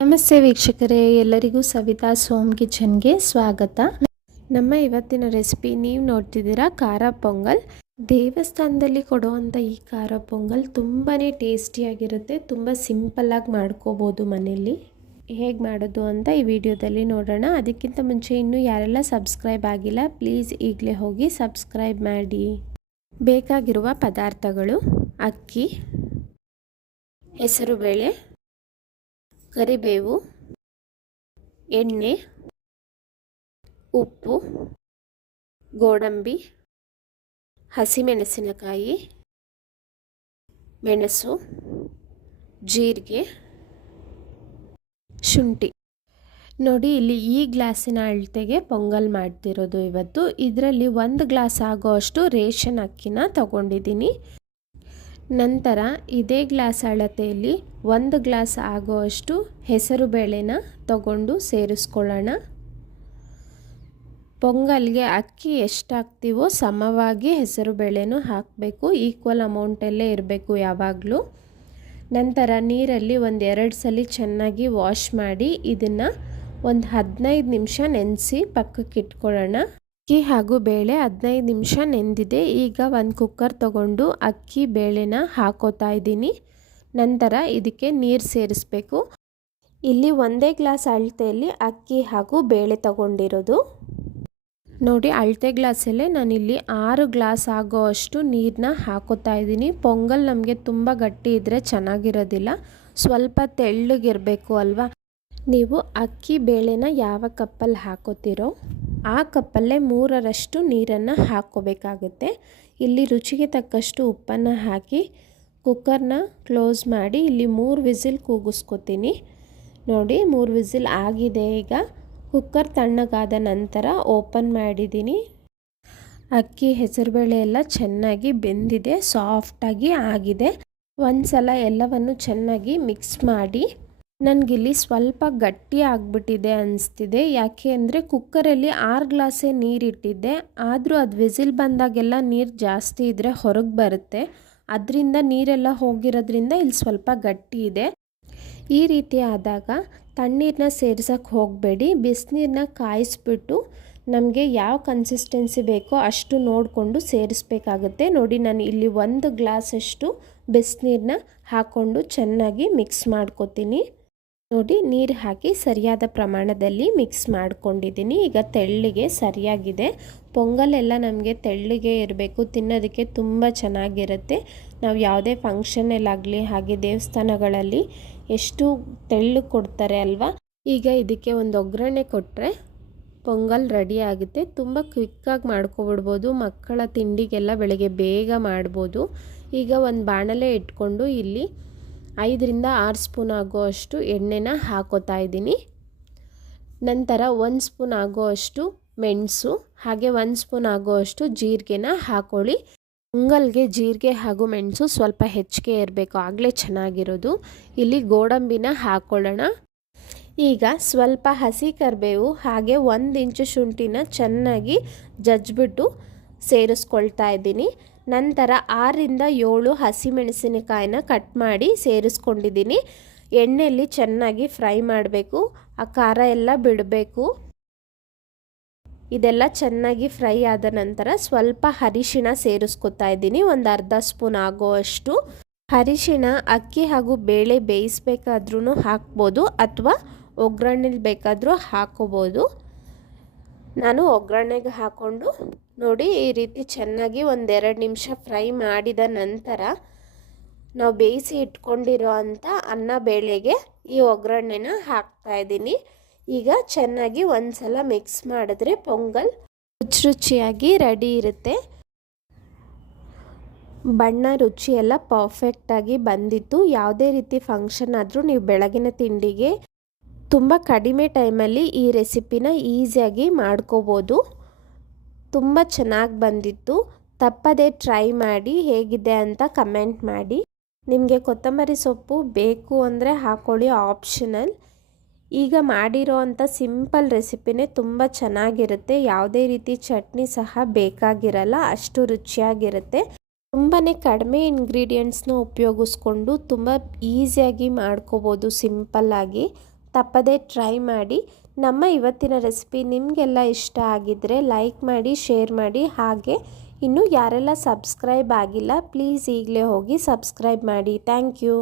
ನಮಸ್ತೆ ವೀಕ್ಷಕರೇ, ಎಲ್ಲರಿಗೂ ಸವಿತಾಸ್ ಹೋಮ್ ಕಿಚನ್ಗೆ ಸ್ವಾಗತ. ನಮ್ಮ ಇವತ್ತಿನ ರೆಸಿಪಿ ನೀವು ನೋಡ್ತಿದ್ದೀರಾ ಖಾರ ಪೊಂಗಲ್. ದೇವಸ್ಥಾನದಲ್ಲಿ ಕೊಡುವಂಥ ಈ ಖಾರ ಪೊಂಗಲ್ ತುಂಬಾ ಟೇಸ್ಟಿಯಾಗಿರುತ್ತೆ. ತುಂಬ ಸಿಂಪಲ್ಲಾಗಿ ಮಾಡ್ಕೋಬೋದು ಮನೆಯಲ್ಲಿ. ಹೇಗೆ ಮಾಡೋದು ಅಂತ ಈ ವಿಡಿಯೋದಲ್ಲಿ ನೋಡೋಣ. ಅದಕ್ಕಿಂತ ಮುಂಚೆ ಇನ್ನೂ ಯಾರೆಲ್ಲ ಸಬ್ಸ್ಕ್ರೈಬ್ ಆಗಿಲ್ಲ ಪ್ಲೀಸ್ ಈಗಲೇ ಹೋಗಿ ಸಬ್ಸ್ಕ್ರೈಬ್ ಮಾಡಿ. ಬೇಕಾಗಿರುವ ಪದಾರ್ಥಗಳು: ಅಕ್ಕಿ, ಹೆಸರುಬೇಳೆ, ಕರಿಬೇವು, ಎಣ್ಣೆ, ಉಪ್ಪು, ಗೋಡಂಬಿ, ಹಸಿಮೆಣಸಿನಕಾಯಿ, ಮೆಣಸು, ಜೀರಿಗೆ, ಶುಂಠಿ. ನೋಡಿ, ಇಲ್ಲಿ ಈ ಗ್ಲಾಸಿನ ಅಳತೆಗೆ ಪೊಂಗಲ್ ಮಾಡ್ತಿರೋದು ಇವತ್ತು. ಇದರಲ್ಲಿ 1 ಗ್ಲಾಸ್ ಆಗೋ ಅಷ್ಟು ರೇಷನ್ ಅಕ್ಕಿನ ತಗೊಂಡಿದ್ದೀನಿ. ನಂತರ ಇದೇ ಗ್ಲಾಸ್ ಅಳತೆಯಲ್ಲಿ 1 ಗ್ಲಾಸ್ ಆಗೋಷ್ಟು ಹೆಸರು ಬೇಳೆನ ತಗೊಂಡು ಸೇರಿಸ್ಕೊಳ್ಳೋಣ. ಪೊಂಗಲ್ಗೆ ಅಕ್ಕಿ ಎಷ್ಟು ಹಾಕ್ತೀವೋ ಸಮವಾಗಿ ಹೆಸರು ಬೇಳೆನೂ ಹಾಕಬೇಕು. ಈಕ್ವಲ್ ಅಮೌಂಟಲ್ಲೇ ಇರಬೇಕು ಯಾವಾಗಲೂ. ನಂತರ ನೀರಲ್ಲಿ 1-2 ಸಲ ಚೆನ್ನಾಗಿ ವಾಶ್ ಮಾಡಿ ಇದನ್ನು ಒಂದು 15 ನಿಮಿಷ ನೆನೆಸಿ ಪಕ್ಕಕ್ಕೆ ಇಟ್ಕೊಳ್ಳೋಣ. ಅಕ್ಕಿ ಹಾಗೂ ಬೇಳೆ 15 ನಿಮಿಷ ನೆಂದಿದೆ. ಈಗ ಒಂದು ಕುಕ್ಕರ್ ತಗೊಂಡು ಅಕ್ಕಿ ಬೇಳೆನ ಹಾಕೋತಾ ಇದ್ದೀನಿ. ನಂತರ ಇದಕ್ಕೆ ನೀರು ಸೇರಿಸ್ಬೇಕು. ಇಲ್ಲಿ 1 ಗ್ಲಾಸ್ ಅಳತೆಯಲ್ಲಿ ಅಕ್ಕಿ ಹಾಗೂ ಬೇಳೆ ತಗೊಂಡಿರೋದು. ನೋಡಿ, ಅಳತೆ ಗ್ಲಾಸಲ್ಲೇ ನಾನಿಲ್ಲಿ 6 ಗ್ಲಾಸ್ ಆಗೋ ಅಷ್ಟು ನೀರನ್ನ ಹಾಕೋತಾ ಇದ್ದೀನಿ. ಪೊಂಗಲ್ ನಮಗೆ ತುಂಬ ಗಟ್ಟಿ ಇದ್ದರೆ ಚೆನ್ನಾಗಿರೋದಿಲ್ಲ, ಸ್ವಲ್ಪ ತೆಳ್ಳಗಿರಬೇಕು ಅಲ್ವಾ. ನೀವು ಅಕ್ಕಿ ಬೇಳೆನ ಯಾವ ಕಪ್ಪಲ್ಲಿ ಹಾಕೋತಿರೋ ಆ ಕಪ್ಪಲ್ಲೇ 3ರಷ್ಟು ನೀರನ್ನು ಹಾಕ್ಕೋಬೇಕಾಗುತ್ತೆ. ಇಲ್ಲಿ ರುಚಿಗೆ ತಕ್ಕಷ್ಟು ಉಪ್ಪನ್ನು ಹಾಕಿ ಕುಕ್ಕರ್ನ ಕ್ಲೋಸ್ ಮಾಡಿ ಇಲ್ಲಿ 3 ವಿಸಿಲ್ ಕೂಗಿಸ್ಕೊತೀನಿ. ನೋಡಿ, 3 ವಿಸಿಲ್ ಆಗಿದೆ. ಈಗ ಕುಕ್ಕರ್ ತಣ್ಣಗಾದ ನಂತರ ಓಪನ್ ಮಾಡಿದ್ದೀನಿ. ಅಕ್ಕಿ ಹೆಸರುಬೇಳೆ ಎಲ್ಲ ಚೆನ್ನಾಗಿ ಬೆಂದಿದೆ, ಸಾಫ್ಟಾಗಿ ಆಗಿದೆ. ಒಂದು ಸಲ ಎಲ್ಲವನ್ನು ಚೆನ್ನಾಗಿ ಮಿಕ್ಸ್ ಮಾಡಿ. ನನಗಿಲ್ಲಿ ಸ್ವಲ್ಪ ಗಟ್ಟಿ ಆಗಿಬಿಟ್ಟಿದೆ ಅನಿಸ್ತಿದೆ. ಯಾಕೆ ಅಂದರೆ ಕುಕ್ಕರಲ್ಲಿ 6 ಗ್ಲಾಸೇ ನೀರಿಟ್ಟಿದ್ದೆ. ಆದರೂ ಅದು ವಿಸಿಲ್ ಬಂದಾಗೆಲ್ಲ ನೀರು ಜಾಸ್ತಿ ಇದ್ದರೆ ಹೊರಗೆ ಬರುತ್ತೆ. ಅದರಿಂದ ನೀರೆಲ್ಲ ಹೋಗಿರೋದ್ರಿಂದ ಇಲ್ಲಿ ಸ್ವಲ್ಪ ಗಟ್ಟಿ ಇದೆ. ಈ ರೀತಿ ಆದಾಗ ತಣ್ಣೀರನ್ನ ಸೇರ್ಸೋಕ್ಕೆ ಹೋಗಬೇಡಿ. ಬಿಸಿನೀರನ್ನ ಕಾಯಿಸ್ಬಿಟ್ಟು ನಮಗೆ ಯಾವ ಕನ್ಸಿಸ್ಟೆನ್ಸಿ ಬೇಕೋ ಅಷ್ಟು ನೋಡಿಕೊಂಡು ಸೇರಿಸ್ಬೇಕಾಗುತ್ತೆ. ನೋಡಿ, ನಾನು ಇಲ್ಲಿ 1 ಗ್ಲಾಸಷ್ಟು ಬಿಸಿನೀರನ್ನ ಹಾಕ್ಕೊಂಡು ಚೆನ್ನಾಗಿ ಮಿಕ್ಸ್ ಮಾಡ್ಕೊತೀನಿ. ನೋಡಿ, ನೀರು ಹಾಕಿ ಸರಿಯಾದ ಪ್ರಮಾಣದಲ್ಲಿ ಮಿಕ್ಸ್ ಮಾಡ್ಕೊಂಡಿದ್ದೀನಿ. ಈಗ ತೆಳ್ಳಗೆ ಸರಿಯಾಗಿದೆ. ಪೊಂಗಲೆಲ್ಲ ನಮಗೆ ತೆಳ್ಳಗೆ ಇರಬೇಕು, ತಿನ್ನೋದಕ್ಕೆ ತುಂಬ ಚೆನ್ನಾಗಿರುತ್ತೆ. ನಾವು ಯಾವುದೇ ಫಂಕ್ಷನಲ್ಲಾಗಲಿ ಹಾಗೆ ದೇವಸ್ಥಾನಗಳಲ್ಲಿ ಎಷ್ಟು ತೆಳ್ಳಗೆ ಕೊಡ್ತಾರೆ ಅಲ್ವಾ. ಈಗ ಇದಕ್ಕೆ ಒಂದು ಒಗ್ಗರಣೆ ಕೊಟ್ಟರೆ ಪೊಂಗಲ್ ರೆಡಿ ಆಗುತ್ತೆ. ತುಂಬ ಕ್ವಿಕ್ಕಾಗಿ ಮಾಡ್ಕೊಬಿಡ್ಬೋದು. ಮಕ್ಕಳ ತಿಂಡಿಗೆಲ್ಲ ಬೆಳಗ್ಗೆ ಬೇಗ ಮಾಡ್ಬೋದು. ಈಗ ಒಂದು ಬಾಣಲೆ ಇಟ್ಕೊಂಡು ಇಲ್ಲಿ 5-6 ಸ್ಪೂನ್ ಆಗೋ ಅಷ್ಟು ಎಣ್ಣೆನ ಹಾಕೋತಾ ಇದ್ದೀನಿ. ನಂತರ 1 ಸ್ಪೂನ್ ಆಗೋ ಅಷ್ಟು ಮೆಣಸು ಹಾಗೆ 1 ಸ್ಪೂನ್ ಆಗೋ ಅಷ್ಟು ಜೀರಿಗೆನ ಹಾಕೊಳ್ಳಿ. ಪೊಂಗಲ್ಗೆ ಜೀರಿಗೆ ಹಾಗೂ ಮೆಣಸು ಸ್ವಲ್ಪ ಹೆಚ್ಚಿಗೆ ಇರಬೇಕು, ಆಗಲೇ ಚೆನ್ನಾಗಿರೋದು. ಇಲ್ಲಿ ಗೋಡಂಬಿನ ಹಾಕೊಳ್ಳೋಣ. ಈಗ ಸ್ವಲ್ಪ ಹಸಿ ಕರಿಬೇವು ಹಾಗೆ 1 ಇಂಚು ಶುಂಠಿನ ಚೆನ್ನಾಗಿ ಜಜ್ಜಿಬಿಟ್ಟು ಸೇರಿಸ್ಕೊಳ್ತಾ ಇದ್ದೀನಿ. ನಂತರ 6-7 ಹಸಿಮೆಣಸಿನಕಾಯಿನ ಕಟ್ ಮಾಡಿ ಸೇರಿಸ್ಕೊಂಡಿದ್ದೀನಿ. ಎಣ್ಣೆಯಲ್ಲಿ ಚೆನ್ನಾಗಿ ಫ್ರೈ ಮಾಡಬೇಕು. ಆ ಖಾರ ಎಲ್ಲ ಬಿಡಬೇಕು. ಇದೆಲ್ಲ ಚೆನ್ನಾಗಿ ಫ್ರೈ ಆದ ನಂತರ ಸ್ವಲ್ಪ ಅರಿಶಿಣ ಸೇರಿಸ್ಕೊತಾ ಇದ್ದೀನಿ, ಒಂದು ಅರ್ಧ ಸ್ಪೂನ್ ಆಗೋ ಅಷ್ಟು. ಅರಿಶಿಣ ಅಕ್ಕಿ ಹಾಗೂ ಬೇಳೆ ಬೇಯಿಸ್ಬೇಕಾದ್ರೂ ಹಾಕ್ಬೋದು ಅಥವಾ ಒಗ್ಗರಣೆಲಿ ಬೇಕಾದರೂ ಹಾಕೋಬೋದು. ನಾನು ಒಗ್ಗರಣೆಗೆ ಹಾಕ್ಕೊಂಡು ನೋಡಿ ಈ ರೀತಿ ಚೆನ್ನಾಗಿ 1-2 ನಿಮಿಷ ಫ್ರೈ ಮಾಡಿದ ನಂತರ ನಾವು ಬೇಯಿಸಿ ಇಟ್ಕೊಂಡಿರೋ ಅಂಥ ಅನ್ನ ಬೇಳೆಗೆ ಈ ಒಗ್ಗರಣೆನ ಹಾಕ್ತಾಯಿದ್ದೀನಿ. ಈಗ ಚೆನ್ನಾಗಿ ಒಂದು ಸಲ ಮಿಕ್ಸ್ ಮಾಡಿದ್ರೆ ಪೊಂಗಲ್ ರುಚಿಯಾಗಿ ರೆಡಿ ಇರುತ್ತೆ. ಬಣ್ಣ ರುಚಿ ಎಲ್ಲ ಪರ್ಫೆಕ್ಟಾಗಿ ಬಂದಿತ್ತು. ಯಾವುದೇ ರೀತಿ ಫಂಕ್ಷನ್ ಆದರೂ ನೀವು ಬೆಳಗಿನ ತಿಂಡಿಗೆ ತುಂಬ ಕಡಿಮೆ ಟೈಮಲ್ಲಿ ಈ ರೆಸಿಪಿನ ಈಸಿಯಾಗಿ ಮಾಡ್ಕೋಬೋದು. ತುಂಬ ಚೆನ್ನಾಗಿ ಬಂದಿತ್ತು. ತಪ್ಪದೇ ಟ್ರೈ ಮಾಡಿ ಹೇಗಿದೆ ಅಂತ ಕಮೆಂಟ್ ಮಾಡಿ. ನಿಮಗೆ ಕೊತ್ತಂಬರಿ ಸೊಪ್ಪು ಬೇಕು ಅಂದರೆ ಹಾಕೊಳ್ಳಿ, ಆಪ್ಷನಲ್. ಈಗ ಮಾಡಿರೋ ಅಂಥ ಸಿಂಪಲ್ ರೆಸಿಪಿನೇ ತುಂಬ ಚೆನ್ನಾಗಿರುತ್ತೆ. ಯಾವುದೇ ರೀತಿ ಚಟ್ನಿ ಸಹ ಬೇಕಾಗಿರಲ್ಲ, ಅಷ್ಟು ರುಚಿಯಾಗಿರುತ್ತೆ. ತುಂಬಾ ಕಡಿಮೆ ಇಂಗ್ರೀಡಿಯೆಂಟ್ಸ್ನ ಉಪಯೋಗಿಸ್ಕೊಂಡು ತುಂಬ ಈಸಿಯಾಗಿ ಮಾಡ್ಕೋಬೋದು ಸಿಂಪಲ್ಲಾಗಿ. ತಪ್ಪದೇ ಟ್ರೈ ಮಾಡಿ. ನಮ್ಮ ಇವತ್ತಿನ ರೆಸಿಪಿ ನಿಮಗೆಲ್ಲ ಇಷ್ಟ ಆಗಿದ್ದರೆ ಲೈಕ್ ಮಾಡಿ, ಶೇರ್ ಮಾಡಿ. ಹಾಗೆ ಇನ್ನೂ ಯಾರೆಲ್ಲ ಸಬ್ಸ್ಕ್ರೈಬ್ ಆಗಿಲ್ಲ ಪ್ಲೀಸ್ ಈಗಲೇ ಹೋಗಿ ಸಬ್ಸ್ಕ್ರೈಬ್ ಮಾಡಿ. Thank you.